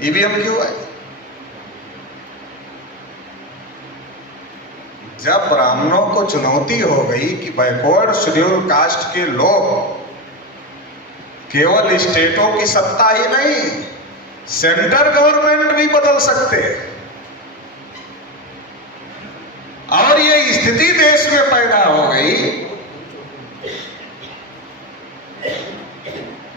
EVM क्यों आई? जब ब्राह्मणों को चुनौती हो गई कि बैकवर्ड शेड्यूल कास्ट के लोग केवल स्टेटों की सत्ता ही नहीं, सेंट्रल गवर्नमेंट भी बदल सकते हैं, और ये स्थिति देश में पैदा हो गई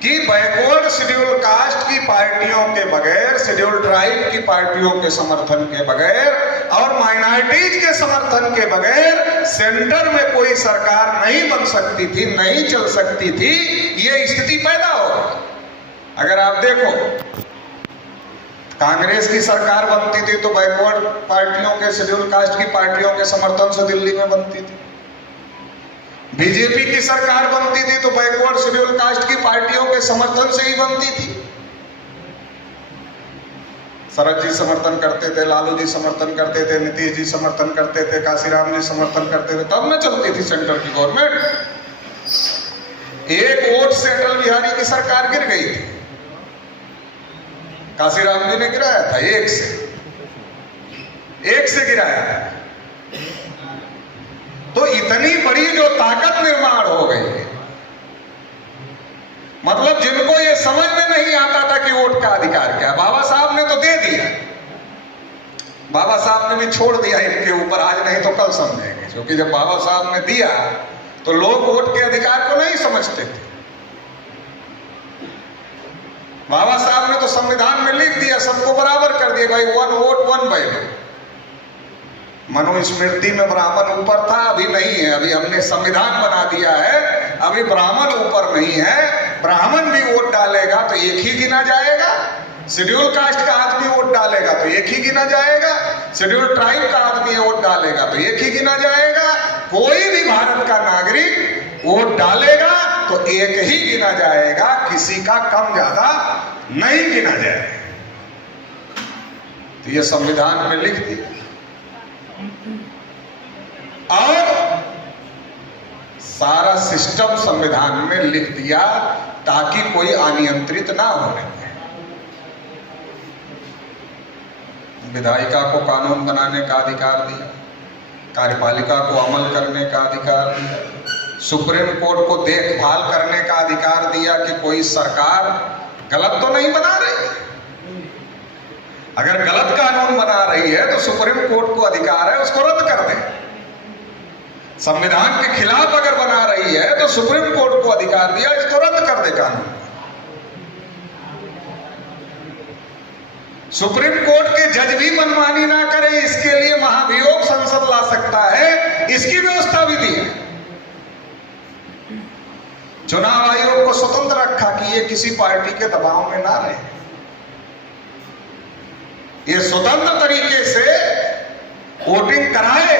कि बैकवर्ड शेड्यूल कास्ट की पार्टियों के बगैर, शेड्यूल ट्राइब की पार्टियों के समर्थन के बगैर और माइनॉरिटीज के समर्थन के बगैर सेंटर में कोई सरकार नहीं बन सकती थी, नहीं चल सकती थी। ये स्थिति पैदा हो गई। अगर आप देखो, कांग्रेस की सरकार बनती थी तो बैकवर्ड पार्टियों के, शेड्यूल कास्ट की पार्टियों के समर्थन से दिल्ली में बनती थी। बीजेपी की सरकार बनती थी तो बैकवर्ड शेड्यूल कास्ट की पार्टियों के समर्थन से ही बनती थी। शरद जी समर्थन करते थे, लालू जी समर्थन करते थे, नीतीश जी समर्थन करते थे, काशीराम जी समर्थन करते थे, तब न चलती थी सेंट्रल की गवर्नमेंट। एक वोट से अटल बिहारी की सरकार गिर गई थी, काशीराम जी ने गिराया था, एक से गिराया था। तो इतनी बड़ी जो ताकत निर्माण हो गई है, मतलब जिनको ये समझ में नहीं आता था कि वोट का अधिकार क्या है, बाबा साहब ने तो दे दिया, बाबा साहब ने भी छोड़ दिया इनके ऊपर, आज नहीं तो कल समझेंगे, क्योंकि जब बाबा साहब ने दिया तो लोग वोट के अधिकार को नहीं समझते थे। बाबा साहब ने तो संविधान में लिख दिया, सबको बराबर कर दिया, भाई 1 वोट 1 बैलेट। मनुस्मृति में ब्राह्मण ऊपर था, अभी नहीं है, अभी हमने संविधान बना दिया है, अभी ब्राह्मण ऊपर नहीं है। ब्राह्मण भी वोट डालेगा तो एक ही गिना जाएगा, शेड्यूल कास्ट का आदमी वोट डालेगा तो एक ही गिना जाएगा, शेड्यूल ट्राइब का आदमी वोट डालेगा तो एक ही गिना जाएगा। कोई भी भारत का नागरिक वोट डालेगा तो एक ही गिना जाएगा, किसी का कम ज्यादा नहीं गिना जाएगा। तो ये संविधान में लिख दिया और सारा सिस्टम संविधान में लिख दिया ताकि कोई अनियंत्रित ना होने पाए। विधायिका को कानून बनाने का अधिकार दिया, कार्यपालिका को अमल करने का अधिकार दिया, सुप्रीम कोर्ट को देखभाल करने का अधिकार दिया कि कोई सरकार गलत तो नहीं बना रही है। अगर गलत कानून बना रही है तो सुप्रीम कोर्ट को अधिकार है उसको रद्द कर दे। संविधान के खिलाफ अगर बना रही है तो सुप्रीम कोर्ट को अधिकार दिया इसको रद्द कर दे कानून। सुप्रीम कोर्ट के जज भी मनमानी ना करे, इसके लिए महाभियोग संसद ला सकता है, इसकी व्यवस्था भी दी है। चुनाव आयोग को स्वतंत्र रखा कि ये किसी पार्टी के दबाव में ना रहे, ये स्वतंत्र तरीके से वोटिंग कराए।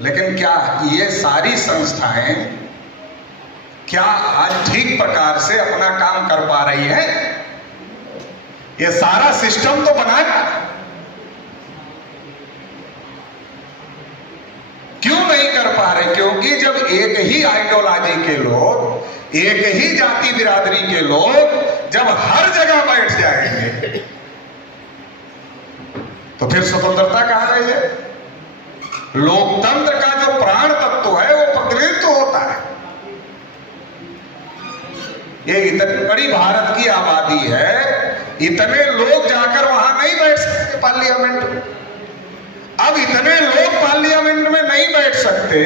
लेकिन क्या ये सारी संस्थाएं क्या आज ठीक प्रकार से अपना काम कर पा रही है? ये सारा सिस्टम तो बना, क्यों नहीं कर पा रहे? क्योंकि जब एक ही आइडियोलॉजी के लोग, एक ही जाति बिरादरी के लोग जब हर जगह बैठ जाएंगे तो फिर स्वतंत्रता कहां रही है? लोकतंत्र का जो प्राण तत्व है वो प्रतिनिधित्व होता है। ये इतनी बड़ी भारत की आबादी है, इतने लोग जाकर वहां नहीं बैठ सकते पार्लियामेंट में। अब इतने लोग पार्लियामेंट में नहीं बैठ सकते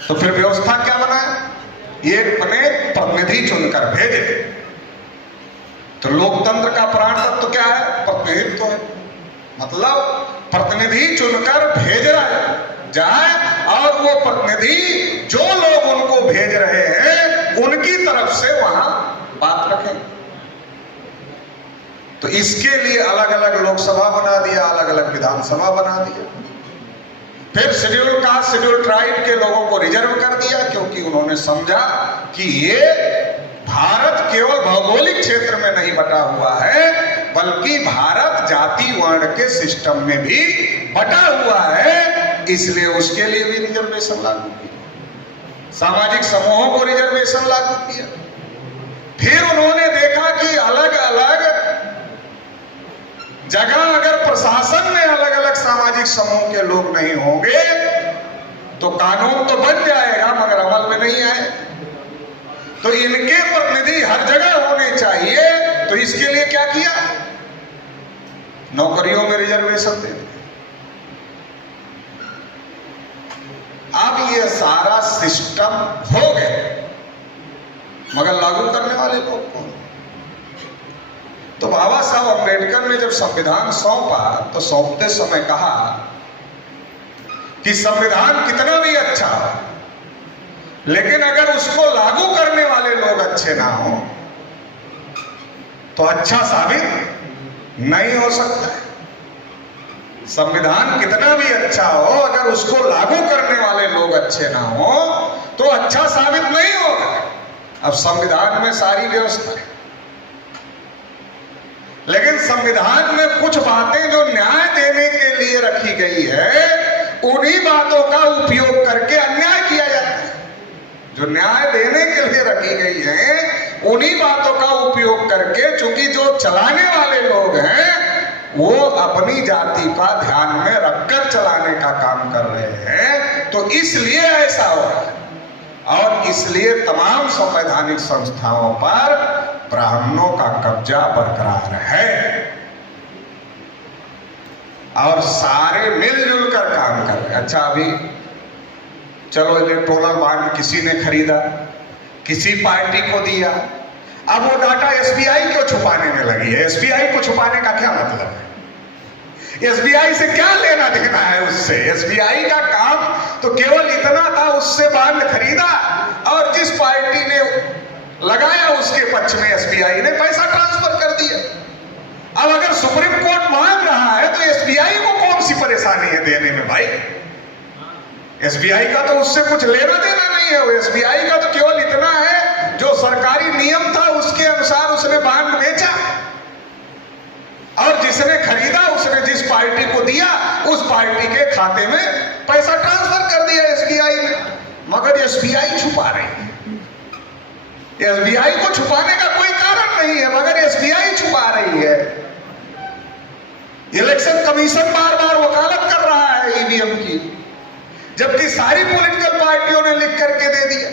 तो फिर व्यवस्था क्या बनाए? ये अपने प्रतिनिधि चुनकर भेजे। तो लोकतंत्र का प्राण तत्व क्या है? प्रतिनिधित्व है। मतलब प्रतिनिधि चुनकर भेज रहा जाए और वो प्रतिनिधि जो लोग उनको भेज रहे हैं उनकी तरफ से वहां बात रखें। तो इसके लिए अलग अलग लोकसभा बना दिया, अलग अलग विधानसभा बना दिया। फिर शेड्यूल कास्ट, शेड्यूल ट्राइब के लोगों को रिजर्व कर दिया, क्योंकि उन्होंने समझा कि ये भारत केवल भौगोलिक क्षेत्र में नहीं बटा हुआ है, बल्कि भारत जाति वर्ण के सिस्टम में भी बटा हुआ है। इसलिए उसके लिए भी रिजर्वेशन लागू किया, सामाजिक समूहों को रिजर्वेशन लागू किया। फिर उन्होंने देखा कि अलग अलग जगह अगर प्रशासन में अलग अलग सामाजिक समूह के लोग नहीं होंगे तो कानून तो बन जाएगा मगर अमल में नहीं आए। तो इनके प्रतिनिधि हर जगह होने चाहिए। तो इसके लिए क्या किया? नौकरियों में रिजर्वेशन दे। अब ये सारा सिस्टम हो गया मगर लागू करने वाले लोग कौन? तो बाबा साहब अम्बेडकर ने जब संविधान सौंपा तो सौंपते समय कहा कि संविधान कितना भी अच्छा हो लेकिन अगर उसको लागू करने वाले लोग अच्छे ना हो तो अच्छा साबित नहीं हो सकता है। संविधान कितना भी अच्छा हो अगर उसको लागू करने वाले लोग अच्छे ना हो तो अच्छा साबित नहीं होगा। अब संविधान में सारी व्यवस्था है लेकिन संविधान में कुछ बातें जो न्याय देने के लिए रखी गई है उन्हीं बातों का उपयोग करके अन्याय किया जाता है। जो न्याय देने के लिए रखी गई है उन्हीं बातों का उपयोग करके, चूंकि जो चलाने वाले लोग हैं वो अपनी जाति का ध्यान में रखकर चलाने का काम कर रहे हैं, तो इसलिए ऐसा हो रहा है। और इसलिए तमाम संवैधानिक संस्थाओं पर ब्राह्मणों का कब्जा बरकरार है और सारे मिलजुल कर काम कर रहे हैं। अच्छा, अभी चलो इलेक्ट्रोनल बॉन्ड किसी ने खरीदा, किसी पार्टी को दिया, अब वो डाटा एसबीआई क्यों छुपाने में लगी है? एसबीआई को छुपाने का क्या मतलब है? एसबीआई से क्या लेना देना है उससे? एसबीआई का काम तो केवल इतना था, उससे बॉन्ड खरीदा और जिस पार्टी ने लगाया उसके पक्ष में एसबीआई ने पैसा ट्रांसफर कर दिया। अब अगर सुप्रीम कोर्ट मांग रहा है तो एसबीआई को कौन सी परेशानी है देने में भाई? एसबीआई का तो उससे कुछ लेना देना नहीं है। एसबीआई का तो केवल इतना है, जो सरकारी नियम था उसके अनुसार उसने बॉन्ड बेचा और जिसने खरीदा उसने जिस पार्टी को दिया उस पार्टी के खाते में पैसा ट्रांसफर कर दिया एसबीआई ने। मगर एसबीआई छुपा रही है। एसबीआई को छुपाने का कोई कारण नहीं है मगर एसबीआई छुपा रही है। इलेक्शन कमीशन बार बार वकालत कर रहा है ईवीएम की, जबकि सारी पॉलिटिकल पार्टियों ने लिख करके दे दिया।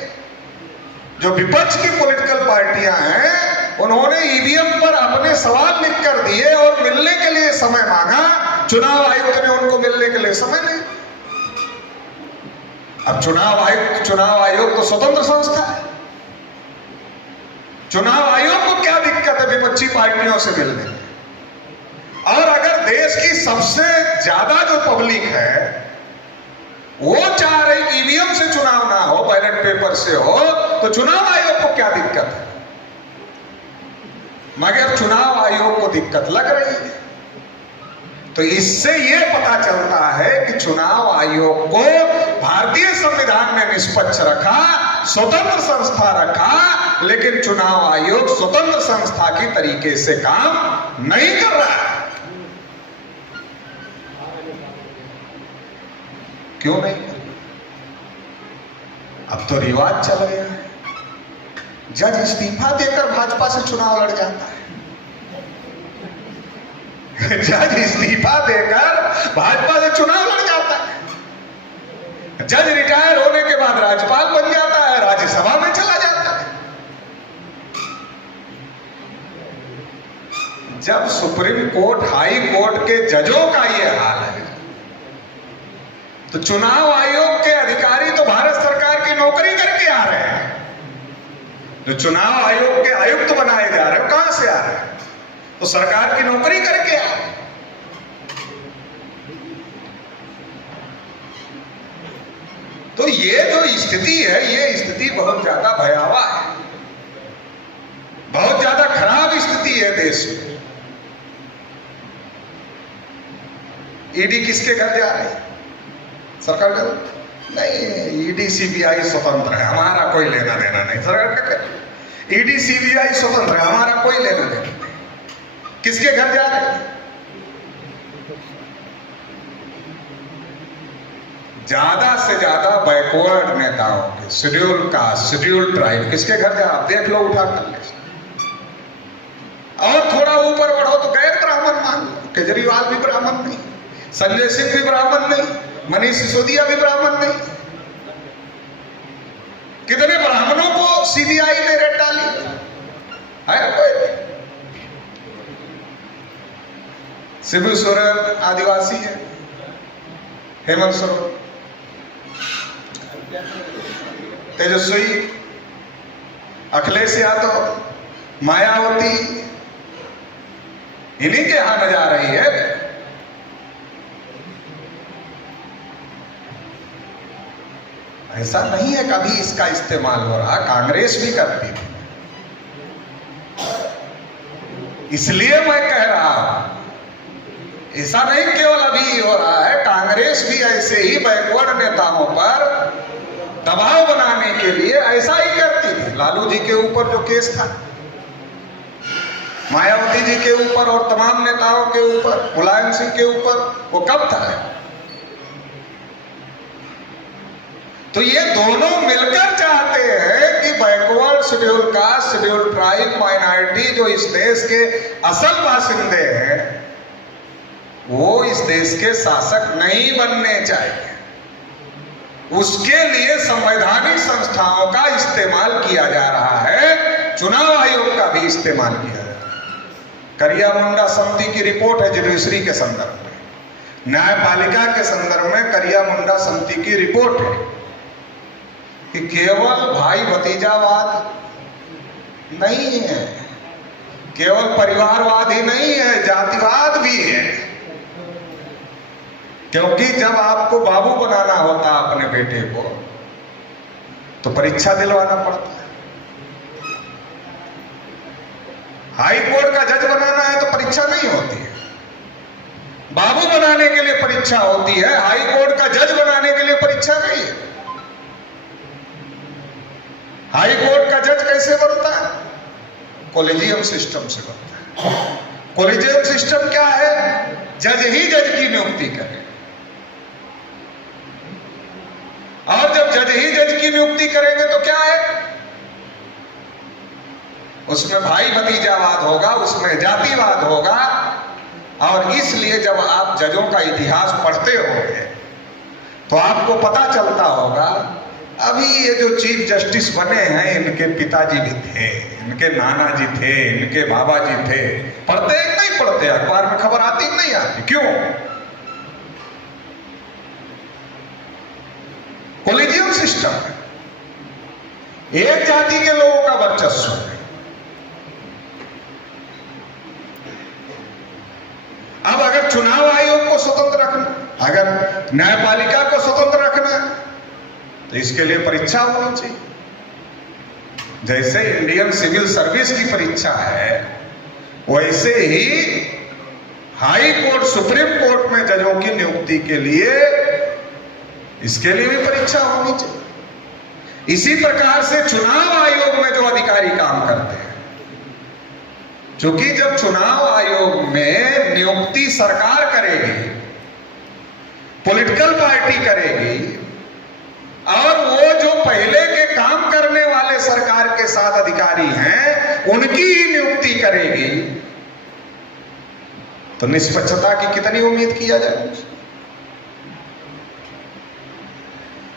जो विपक्ष की पॉलिटिकल पार्टियां हैं उन्होंने ईवीएम पर अपने सवाल लिख कर दिए और मिलने के लिए समय मांगा। चुनाव आयुक्त ने उनको मिलने के लिए समय नहीं। अब चुनाव आयोग तो स्वतंत्र संस्था है। चुनाव आयोग को क्या दिक्कत है विपक्षी पार्टियों से मिलने में? और अगर देश की सबसे ज्यादा जो पब्लिक है वो चाह रही कि ईवीएम से चुनाव ना हो, बैलेट पेपर से हो, तो चुनाव आयोग को क्या दिक्कत है? मगर चुनाव आयोग को दिक्कत लग रही है। तो इससे यह पता चलता है कि चुनाव आयोग को भारतीय संविधान ने निष्पक्ष रखा, स्वतंत्र संस्था रखा, लेकिन चुनाव आयोग स्वतंत्र संस्था की तरीके से काम नहीं कर रहा है। क्यों नहीं कर? अब तो रिवाज चल गया है, जज इस्तीफा देकर भाजपा से चुनाव लड़ जाता है। जज इस्तीफा देकर भाजपा से चुनाव लड़ जाता है। जज रिटायर होने के बाद राज्यपाल बन जाता है, राज्यसभा में चला जाता है। जब सुप्रीम कोर्ट, हाई कोर्ट के जजों का यह हाल है तो चुनाव आयोग के अधिकारी तो भारत सरकार की नौकरी करके आ रहे हैं। जो चुनाव आयोग के आयुक्त बनाए जा रहे हैं कहां से आ रहे हैं? तो सरकार की नौकरी करके आ रहे हैं। तो ये जो स्थिति है, ये स्थिति बहुत ज्यादा भयावह है, बहुत ज्यादा खराब स्थिति है देश में। ईडी किसके घर जा रही है? सरकार का नहीं। ईडी सीबीआई स्वतंत्र है, हमारा कोई लेना देना नहीं। सरकार का क्या? ईडी सीबीआई स्वतंत्र है, हमारा कोई लेना देना नहीं। किसके घर जा रहे हैं? ज्यादा से ज्यादा बैकवर्ड नेताओं के, शेड्यूल कास्ट, शेड्यूल ट्राइब, किसके घर जा? आप देख लो, उठा कर ले। और थोड़ा ऊपर बढ़ो तो गैर ब्राह्मण मान लो कि केजरीवाल भी ब्राह्मण नहीं, संजय सिंह भी ब्राह्मण नहीं, मनीष सिसोदिया भी ब्राह्मण नहीं। कितने ब्राह्मणों को सीबीआई ने रेड डाली है? शिबू सोरेन आदिवासी है, हेमंत सोरेन, तेजस्वी, अखिलेश यादव, मायावती, इन्हीं के यहां जा रही है। ऐसा नहीं है कभी इसका इस्तेमाल हो रहा, कांग्रेस भी करती थी। इसलिए मैं कह रहा हूं, ऐसा नहीं केवल अभी हो रहा है, कांग्रेस भी ऐसे ही बैकवर्ड नेताओं पर दबाव बनाने के लिए ऐसा ही करती थी। लालू जी के ऊपर जो केस था, मायावती जी के ऊपर और तमाम नेताओं के ऊपर, मुलायम सिंह के ऊपर, वो कब था? तो ये दोनों मिलकर चाहते हैं कि backward, schedule caste, schedule tribe, minority जो इस देश के असल बासिंदे हैं, वो इस देश के शासक नहीं बनने चाहिए। उसके लिए संवैधानिक संस्थाओं का इस्तेमाल किया जा रहा है, चुनाव आयोग का भी इस्तेमाल किया जा रहा है। करिया मुंडा समिति की रिपोर्ट है जुडिशरी के संदर्भ में, न्यायपालिका के संदर्भ में करिया मुंडा समिति की रिपोर्ट है कि केवल भाई भतीजावाद नहीं है, केवल परिवारवाद ही नहीं है, जातिवाद भी है। क्योंकि जब आपको बाबू बनाना होता अपने बेटे को, तो परीक्षा दिलवाना पड़ता है। हाई कोर्ट का जज बनाना है तो परीक्षा नहीं होती है, बाबू बनाने के लिए परीक्षा होती है। हाई कोर्ट का जज बनाने के लिए परीक्षा नहीं है। हाई कोर्ट का जज कैसे बनता है? कॉलेजियम सिस्टम से बनता है। कॉलेजियम सिस्टम क्या है? जज ही जज की नियुक्ति करे, और जब जज ही जज की नियुक्ति करेंगे तो क्या है? उसमें भाई भतीजावाद होगा, उसमें जातिवाद होगा। और इसलिए जब आप जजों का इतिहास पढ़ते होंगे तो आपको पता चलता होगा, अभी ये जो चीफ जस्टिस बने हैं, इनके पिताजी भी थे, इनके नाना जी थे, इनके बाबा जी थे। पढ़ते नहीं पढ़ते, अखबार में खबर आती नहीं आती, क्यों? कॉलेजियम सिस्टम है, एक जाति के लोगों का वर्चस्व है। अब अगर चुनाव आयोग को स्वतंत्र रखना, अगर न्यायपालिका को स्वतंत्र रखना, तो इसके लिए परीक्षा होनी चाहिए। जैसे इंडियन सिविल सर्विस की परीक्षा है, वैसे ही हाई कोर्ट, सुप्रीम कोर्ट में जजों की नियुक्ति के लिए इसके लिए भी परीक्षा होनी चाहिए। इसी प्रकार से चुनाव आयोग में जो अधिकारी काम करते हैं, क्योंकि जब चुनाव आयोग में नियुक्ति सरकार करेगी, पॉलिटिकल पार्टी करेगी, और वो जो पहले के काम करने वाले सरकार के साथ अधिकारी हैं, उनकी ही नियुक्ति करेगी, तो निष्पक्षता की कितनी उम्मीद किया जाए?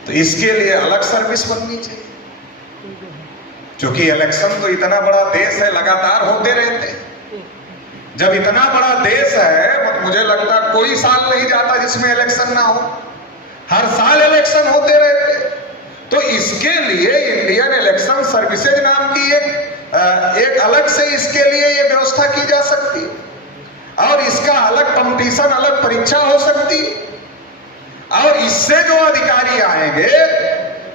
तो इसके लिए अलग सर्विस बननी चाहिए। क्योंकि इलेक्शन तो इतना बड़ा देश है, लगातार होते रहते हैं। जब इतना बड़ा देश है, मुझे लगता कोई साल नहीं जाता जिसमें इलेक्शन ना हो, हर साल इलेक्शन होते रहते। तो इसके लिए इंडियन इलेक्शन सर्विसेज नाम की एक अलग से इसके लिए ये व्यवस्था की जा सकती है, और इसका अलग कंपटीशन, अलग परीक्षा हो सकती है। और इससे जो अधिकारी आएंगे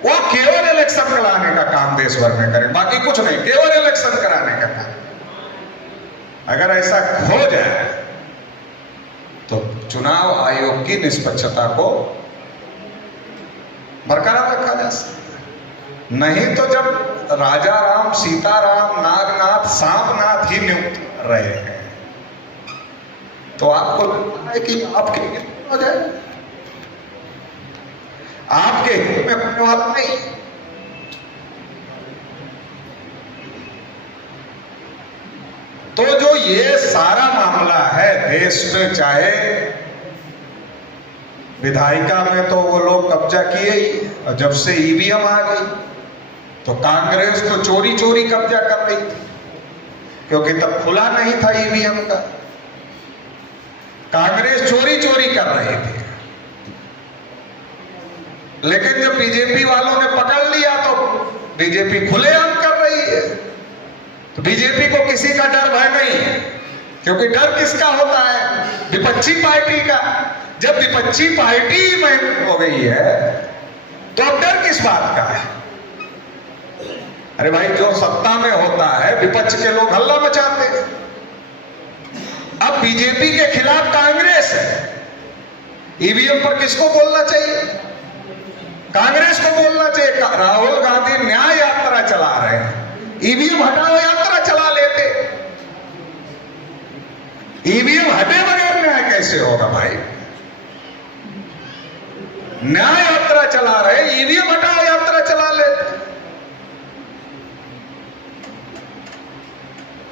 वो केवल इलेक्शन कराने का काम देश भर में करें, बाकी कुछ नहीं, केवल इलेक्शन कराने का काम। अगर ऐसा हो जाए तो चुनाव आयोग की निष्पक्षता को बरकरार रखा जा सकता है। नहीं तो जब राजा राम, सीताराम, नागनाथ, सांपनाथ ही नियुक्त रहे हैं, तो आपको लगता है कि आपके हित हो जाए, आपके हित में होने वाला नहीं। तो जो ये सारा मामला है देश में, चाहे विधायिका में तो वो लोग कब्जा किए ही, और जब से ईवीएम आ गई तो कांग्रेस तो चोरी चोरी कब्जा कर रही थी, क्योंकि तब खुला नहीं था ईवीएम का। कांग्रेस चोरी चोरी कर रही थी, लेकिन जब बीजेपी वालों ने पकड़ लिया तो बीजेपी खुलेआम कर रही है। तो बीजेपी को किसी का डर भय नहीं है, क्योंकि डर किसका होता है? विपक्षी पार्टी का। जब विपक्षी पार्टी में हो गई है तो अब डर किस बात का है? अरे भाई, जो सत्ता में होता है विपक्ष के लोग हल्ला मचाते हैं। अब बीजेपी के खिलाफ कांग्रेस है, ईवीएम पर किसको बोलना चाहिए? कांग्रेस को बोलना चाहिए। राहुल गांधी न्याय यात्रा चला रहे हैं, ईवीएम हटाओ यात्रा चला लेते। ईवीएम हटे बगैर न्याय कैसे होगा भाई? न्याय यात्रा चला रहे, ईवीएम हटाओ यात्रा चला लेते।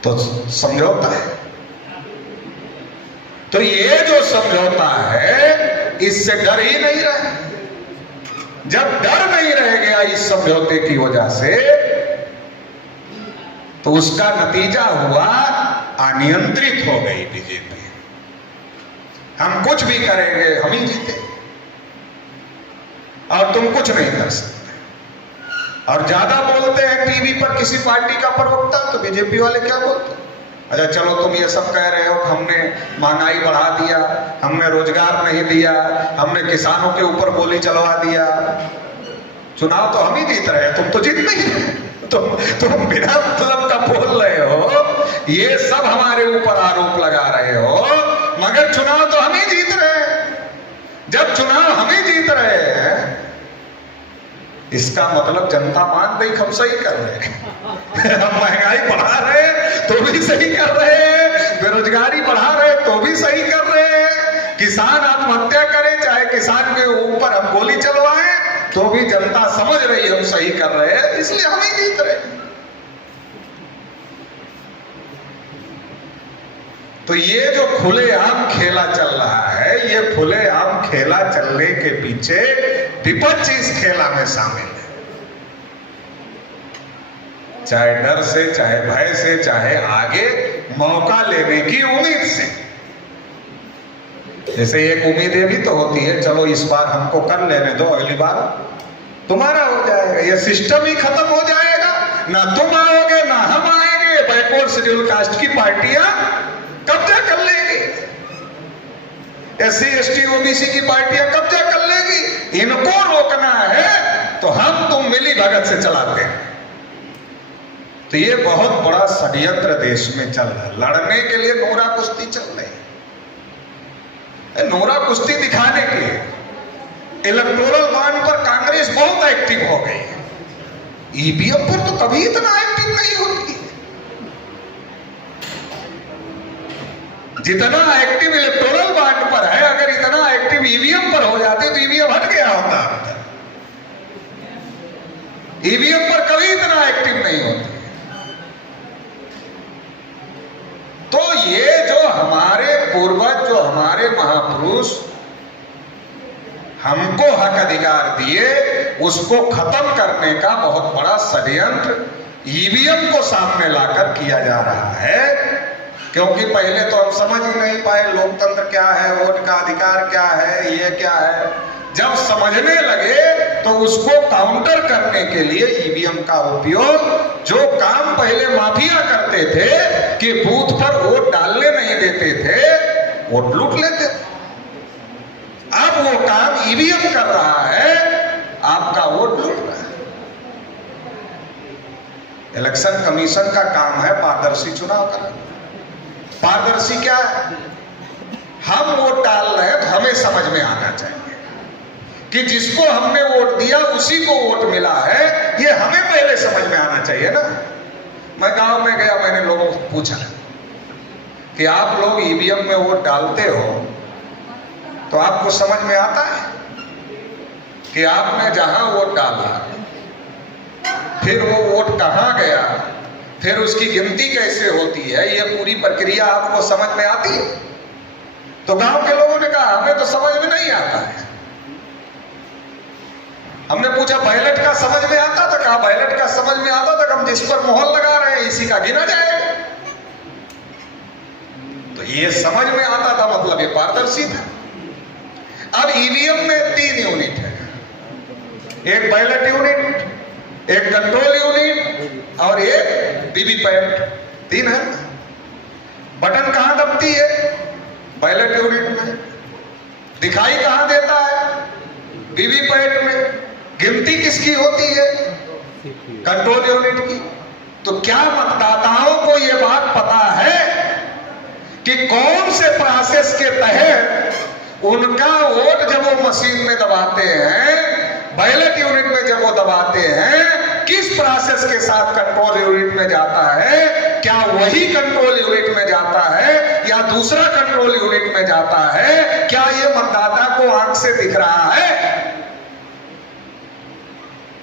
तो समझौता है। तो ये जो समझौता है, इससे डर ही नहीं रहा। जब डर नहीं रह गया इस समझौते की वजह से, तो उसका नतीजा हुआ अनियंत्रित हो गई बीजेपी। हम कुछ भी करेंगे हम ही जीते, और तुम कुछ नहीं कर सकते। और ज्यादा बोलते हैं टीवी पर किसी पार्टी का प्रवक्ता, तो बीजेपी वाले क्या बोलते हैं? अच्छा चलो, तुम ये सब कह रहे हो कि हमने महंगाई बढ़ा दिया, हमने रोजगार नहीं दिया, हमने किसानों के ऊपर गोली चलवा दिया। चुनाव तो हम ही जीत रहे हैं, तुम तो जीत नहीं रहे। तुम बिना मतलब का बोल रहे हो, ये सब हमारे ऊपर आरोप लगा रहे हो, मगर चुनाव तो हम ही जीत रहे हैं। जब चुनाव हम ही जीत रहे हैं, इसका मतलब जनता मान रही हम सही कर रहे हैं। हम महंगाई बढ़ा रहे हैं तो भी सही कर रहे हैं, बेरोजगारी बढ़ा रहे हैं तो भी सही कर रहे हैं, किसान आत्महत्या करे चाहे किसान के ऊपर हम गोली चलवाएं तो भी जनता समझ रही है हम सही कर रहे हैं, इसलिए हम ही जीत रहे हैं। तो ये जो खुलेआम खेला चल रहा है, ये खुलेआम खेला चलने के पीछे विपक्ष इस खेला में शामिल है, चाहे डर से, चाहे भय से, चाहे आगे मौका लेने की उम्मीद से। जैसे एक उम्मीदें भी तो होती है, चलो इस बार हमको कर लेने दो, अगली बार तुम्हारा हो जाएगा। ये सिस्टम ही खत्म हो जाएगा, ना तुम आओगे ना हम आएंगे। बैकवर्ड शेड्यूल कास्ट की पार्टियां कब्जा कर लेगी, SC ST OBC की पार्टियां कब्जा कर लेगी। इनको रोकना है तो हम तुम मिली भगत से चलाते हैं। तो ये बहुत बड़ा षड्यंत्र देश में चल रहा है, लड़ने के लिए नोरा कुश्ती चल रही है। नोरा कुश्ती दिखाने के लिए इलेक्टोरल बॉन्ड पर कांग्रेस बहुत एक्टिव हो गई है, ईवीएम पर तो कभी इतना एक्टिव नहीं होती। जितना एक्टिव इलेक्टोरल बॉन्ड पर है, अगर इतना एक्टिव ईवीएम पर हो जाते तो ईवीएम हट गया होता। ईवीएम पर कभी इतना एक्टिव नहीं होती। तो ये जो हमारे पूर्वज, जो हमारे महापुरुष हमको हक अधिकार दिए, उसको खत्म करने का बहुत बड़ा षड्यंत्र ईवीएम को सामने लाकर किया जा रहा है। क्योंकि पहले तो हम समझ ही नहीं पाए लोकतंत्र क्या है, वोट का अधिकार क्या है, ये क्या है। जब समझने लगे तो उसको काउंटर करने के लिए ईवीएम का उपयोग, जो काम पहले माफिया करते थे कि बूथ पर वोट डालने नहीं देते थे, वोट लूट लेते थे, अब वो काम ईवीएम कर रहा है, आपका वोट लूट रहा है। इलेक्शन कमीशन का काम है पारदर्शी चुनाव कराना। पारदर्शी क्या है? हम वोट डाल रहे हैं तो हमें समझ में आना चाहिए कि जिसको हमने वोट दिया उसी को वोट मिला है, ये हमें पहले समझ में आना चाहिए ना। मैं गांव में गया, मैंने लोगों से पूछा कि आप लोग ईवीएम में वोट डालते हो तो आपको समझ में आता है कि आपने जहां वोट डाला फिर वो वोट कहां गया, फिर उसकी गिनती कैसे होती है, ये पूरी प्रक्रिया आपको समझ में आती है? तो गांव के लोगों ने कहा हमें तो समझ में नहीं आता है। हमने पूछा बैलेट का समझ में आता था? कहा बैलेट का समझ में आता था, हम जिस पर मोहर लगा रहे हैं इसी का गिना जाएगा। तो ये समझ में आता था, मतलब ये पारदर्शी था। अब ईवीएम में 3 यूनिट है, एक बैलेट यूनिट, एक कंट्रोल यूनिट और एक वीवीपैट। 3 है। बटन कहां दबती है? बैलेट यूनिट में। दिखाई कहां देता है? वीवीपैट में। गिनती किसकी होती है? कंट्रोल यूनिट की। तो क्या मतदाताओं को यह बात पता है कि कौन से प्रोसेस के तहत उनका वोट जब वो मशीन में दबाते हैं, बैलेट यूनिट में जब वो दबाते हैं, किस प्रोसेस के साथ कंट्रोल यूनिट में जाता है? क्या वही कंट्रोल यूनिट में जाता है या दूसरा कंट्रोल यूनिट में जाता है? क्या ये मतदाता को आंख से दिख रहा है?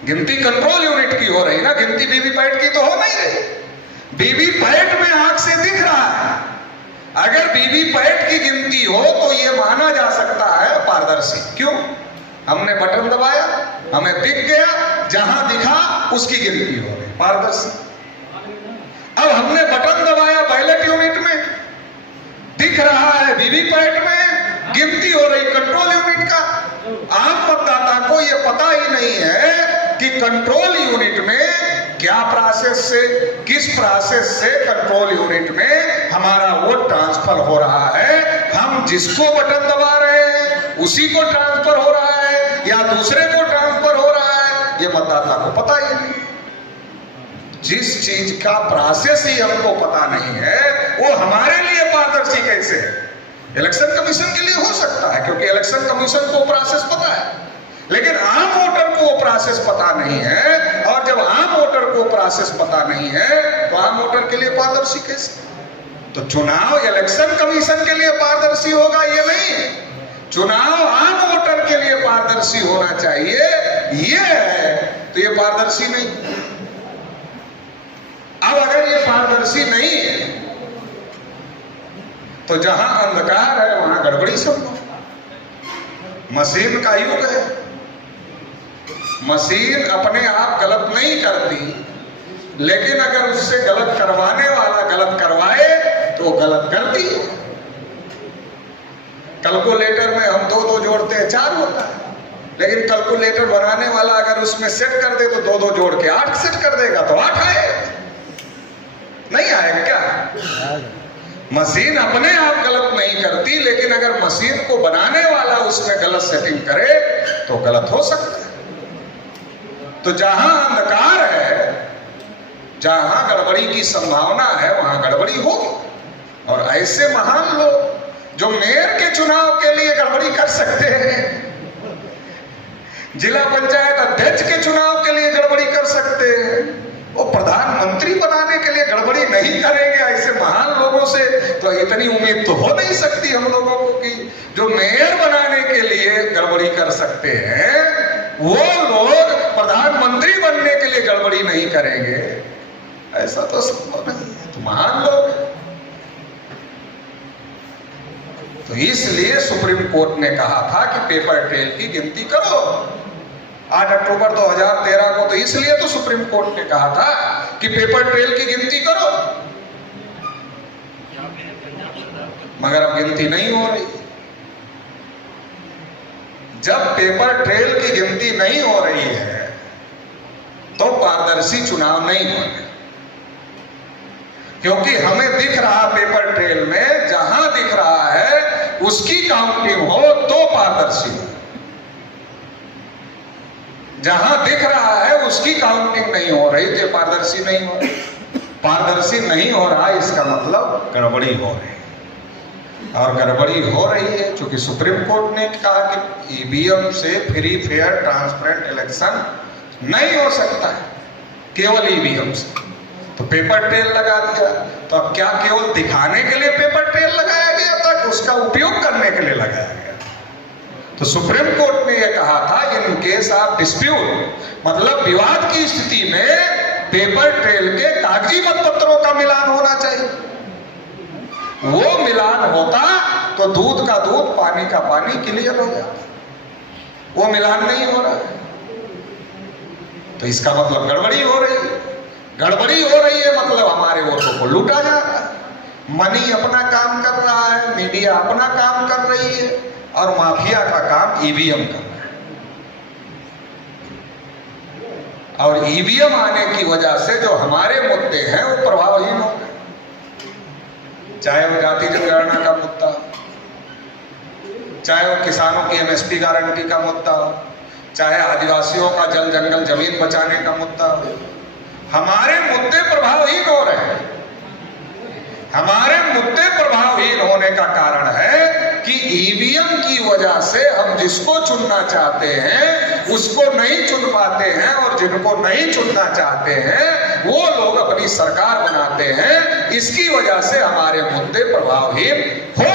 गिनती कंट्रोल यूनिट की हो रही ना, गिनती वीवीपैट की तो हो नहीं रही। वीवीपैट में आंख से दिख रहा है। अगर वीवीपैट की गिनती हो तो यह माना जा सकता है पारदर्शी। क्यों? हमने बटन दबाया, हमें दिख गया, जहां दिखा उसकी गिनती हो गई, पारदर्शी। अब हमने बटन दबाया बैलेट यूनिट में, दिख रहा है वीवीपैट में, गिनती हो रही कंट्रोल यूनिट का। आम मतदाता को यह पता ही नहीं है कि कंट्रोल यूनिट में क्या प्रोसेस से, किस प्रोसेस से कंट्रोल यूनिट में हमारा वोट ट्रांसफर हो रहा है। हम जिसको बटन दबा रहे हैं उसी को ट्रांसफर हो रहा है या दूसरे को ट्रांसफर हो रहा है, ये मतदाता को पता ही नहीं। जिस चीज का प्रोसेस ही हमको पता नहीं है वो हमारे लिए पारदर्शी कैसे है? इलेक्शन कमीशन के लिए हो सकता है क्योंकि इलेक्शन कमीशन को प्रोसेस पता है, लेकिन आम वोटर को वो प्रोसेस पता नहीं है। और जब आम वोटर को प्रोसेस पता नहीं है तो आम वोटर के लिए पारदर्शी कैसे? तो चुनाव इलेक्शन कमीशन के लिए पारदर्शी होगा ये नहीं है, चुनाव आम वोटर के लिए पारदर्शी होना चाहिए, ये है। तो ये पारदर्शी नहीं। अब अगर ये पारदर्शी नहीं है तो जहां अंधकार है वहां गड़बड़ी संभव। मशीन का युग है, मशीन अपने आप गलत नहीं करती, लेकिन अगर उससे गलत करवाने वाला गलत करवाए तो गलत करती है। कैलकुलेटर में हम 2-2 जोड़ते हैं 4 होता है, लेकिन कैलकुलेटर बनाने वाला अगर उसमें सेट कर दे तो 2-2 जोड़ के 8 सेट कर देगा तो 8 आएगा, नहीं आएगा क्या? मशीन अपने आप गलत नहीं करती, लेकिन अगर मशीन को बनाने वाला उसमें गलत सेटिंग करे तो गलत हो सकता है। तो जहां अंधकार है, जहां गड़बड़ी की संभावना है वहां गड़बड़ी होगी। और ऐसे महान लोग जो मेयर के चुनाव के लिए गड़बड़ी कर सकते हैं, जिला पंचायत अध्यक्ष के चुनाव के लिए गड़बड़ी कर सकते हैं, वो प्रधानमंत्री बनाने के लिए गड़बड़ी नहीं करेंगे। ऐसे महान लोगों से तो इतनी उम्मीद तो हो नहीं सकती हम लोगों को कि जो मेयर बनाने के लिए गड़बड़ी कर सकते हैं वो लोग प्रधानमंत्री बनने के लिए गड़बड़ी नहीं करेंगे, ऐसा तो संभव नहीं है। तो महान लोग। तो इसलिए सुप्रीम कोर्ट ने कहा था कि पेपर ट्रेल की गिनती करो 8 अक्टूबर 2013 को। तो इसलिए तो सुप्रीम कोर्ट ने कहा था कि पेपर ट्रेल की गिनती करो, मगर अब गिनती नहीं हो रही। जब पेपर ट्रेल की गिनती नहीं हो रही है तो पारदर्शी चुनाव नहीं होंगे, क्योंकि हमें दिख रहा पेपर ट्रेल में, जहां दिख रहा है उसकी काउंटिंग हो तो पारदर्शी हो, जहां दिख रहा है उसकी काउंटिंग नहीं हो रही तो पारदर्शी नहीं हो रही। पारदर्शी नहीं हो रहा इसका मतलब गड़बड़ी हो रही, और गड़बड़ी हो रही है क्योंकि सुप्रीम कोर्ट ने कहा कि ईवीएम से फ्री फेयर ट्रांसपेरेंट इलेक्शन नहीं हो सकता है केवल ईवीएम से। तो पेपर ट्रेल लगा दिया। तो अब क्या केवल दिखाने के लिए पेपर ट्रेल लगाया गया था कि उसका उपयोग करने के लिए लगाया गया? तो सुप्रीम कोर्ट ने यह कहा था इन केस ऑफ डिस्प्यूट, मतलब विवाद की स्थिति में पेपर ट्रेल के कागजी मतपत्रों का मिलान होना चाहिए। वो मिलान होता तो दूध का दूध, पानी का पानी क्लियर हो जाता। वो मिलान नहीं हो रहा है, तो इसका मतलब गड़बड़ी हो रही है। गड़बड़ी हो रही है मतलब हमारे वोटों को लूटा जा रहा है। मनी अपना काम कर रहा है, मीडिया अपना काम कर रही है, और माफिया का काम ईवीएम कर रहा है। और ईवीएम आने की वजह से जो हमारे मुद्दे हैं वो प्रभावहीन हो गए। चाहे वो जाति जनगणना का मुद्दा, चाहे वो किसानों की एमएसपी गारंटी का मुद्दा हो, चाहे आदिवासियों का जल जंगल जमीन बचाने का मुद्दा हो, हमारे मुद्दे प्रभावहीन हो रहे हैं। हमारे मुद्दे प्रभावहीन होने का कारण है कि ईवीएम की वजह से हम जिसको चुनना चाहते हैं उसको नहीं चुन पाते हैं, और जिनको नहीं चुनना चाहते हैं वो लोग अपनी सरकार बनाते हैं। इसकी वजह से हमारे मुद्दे प्रभावहीन हो